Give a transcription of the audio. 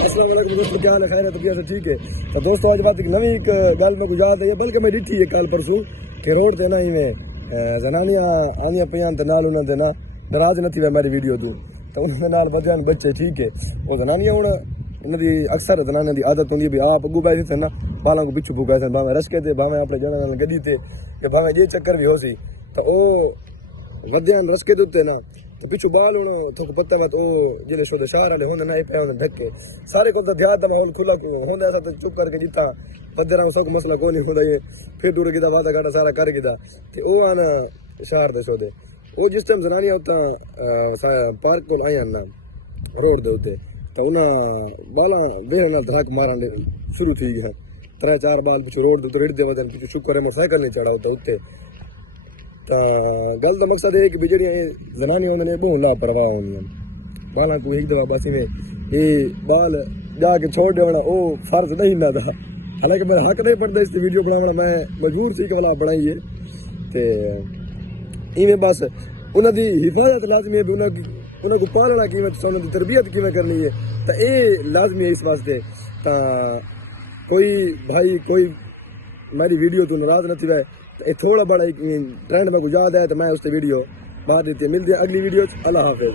السلام علیکم دوستو، کیا حال ہے؟ خیر ہے؟ طبیعت سے ٹھیک ہے؟ تو دوستو آج بات ایک نوی گل میں یاد ہے، بلکہ میں ڈٹھی ہے کل پرسوں کہ روڈ تے نا میں زنانیاں آنیاں پیاں تے نال انہاں دے نا ناراض نہ تھی میری ویڈیو تو انہاں دے نال بدیاں بچے ٹھیک ہے وہ زنانیاں ہن انہاں دی اکثر زنانیاں دی عادت ہوندی ہے بھی آپ اگو بیٹھے تھے نا بالاں کو پچھو پھکائے تھے بھاویں رشکے تے بھاویں اپنے جناں نال گڈی تے کہ بھاویں یہ چکر بھی ہو سی تو او ودیاں رشکے دے تے نا تو پچھو بال ہونا تھوک پتہ بات او جلے شو دے شہر والے ہوندے نا اے پے ہوندے دھکے سارے کو دیہات دا ماحول کھلا کیوں ہوندا ایسا تو چپ کر کے جیتا بدراں سب مسئلہ کوئی نہیں ہوندا یہ پھر دور گدا وعدہ گاٹا سارا کر گدا تے او آنا شہر دے سو دے وہ جس ٹائم زنانیاں اتنا پارک کو آئیاں نا روڈ دے اتنے تو انہاں بالاں ویہن نال دھڑک مارن شروع تھی گئے 3-4 بال پچھو روڈ دے رڑ دے ودن پچھو شکر ہے موٹر سائیکل نہیں چڑھا ہوتا اتنے تو گل کا مقصد ہے کہ جڑیاں زنانیاں ہوندیاں بہت لاپرواہ ہوندیاں بالاں کو ایک دفعہ بس میں یہ بال جا کے چھوڑ دینا او فرض نہیں نہ تھا حالانکہ میرا حق نہیں پڑتا اس ویڈیو بنانا میں مجبور سی کہ والا بنائیے تے ایویں بس انہاں دی حفاظت لازمی ہے انہاں کو پالنا کیویں انہاں دی تربیت کیویں کرنی ہے تو اے لازمی ہے اس واسطے تا کوئی بھائی کوئی میری ویڈیو تو ناراض نہ تھی رہے یہ تھوڑا بڑا ٹرینڈ میں کو یاد ہے تو میں اس سے ویڈیو بعد دیتی ہے ملتی ہے اگلی ویڈیو اللہ حافظ.